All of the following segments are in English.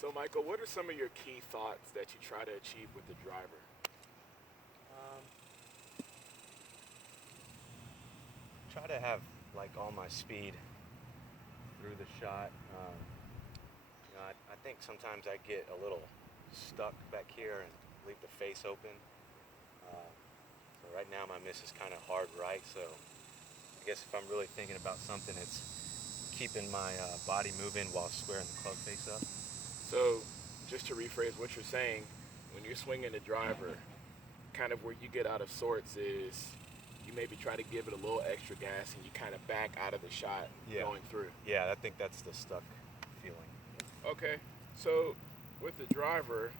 So, Michael, what are some of your key thoughts that you try to achieve with the driver? Um, Try to have like all my speed through the shot. I think sometimes I get a little stuck back here and leave the face open. So right now my miss is kind of hard right. So I guess if I'm really thinking about something, it's keeping my body moving while squaring the club face up. So, just to rephrase what you're saying, when you're swinging the driver, kind of where you get out of sorts is you maybe try to give it a little extra gas and you kind of back out of the shot Yeah, going through. yeah, I think that's the stuck feeling. Okay, so with the driver,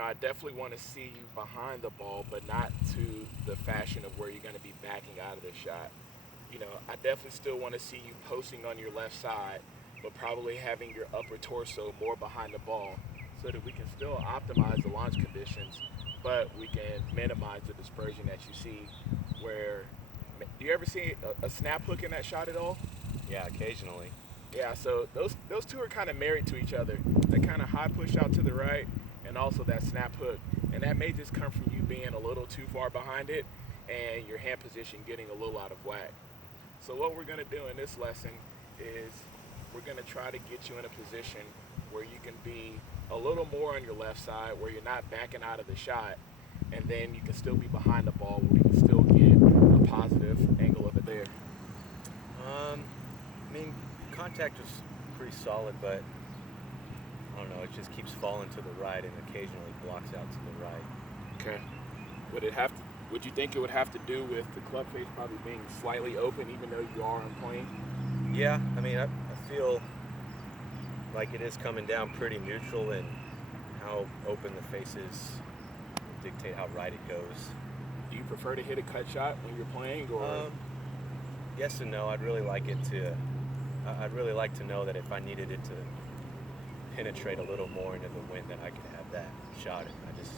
I definitely want to see you behind the ball, but not to the fashion of where you're going to be backing out of the shot. I definitely still want to see you posting on your left side, but probably having your upper torso more behind the ball so that we can still optimize the launch conditions, but we can minimize the dispersion that you see. Where, do you ever see a snap hook in that shot at all? Yeah, occasionally. Yeah, so those two are kind of married to each other. That kind of high push out to the right, and also that snap hook, and that may just come from you being a little too far behind it, and your hand position getting a little out of whack. So what we're gonna do in this lesson is we're gonna try to get you in a position where you can be a little more on your left side, where you're not backing out of the shot, and then you can still be behind the ball, where we can still get a positive angle of it there. I mean, contact was pretty solid, but I don't know. It just keeps falling to the right and occasionally blocks out to the right. Okay. Would it have to? Would you think it would have to do with the club face probably being slightly open, even though you are on plane? Yeah, I mean, I feel like it is coming down pretty neutral, and how open the face is will dictate how right it goes. Do you prefer to hit a cut shot when you're playing, or? Yes and no. I'd really like it to. I'd really like to know that if I needed it to penetrate a little more into the wind, that I could have that shot. And I just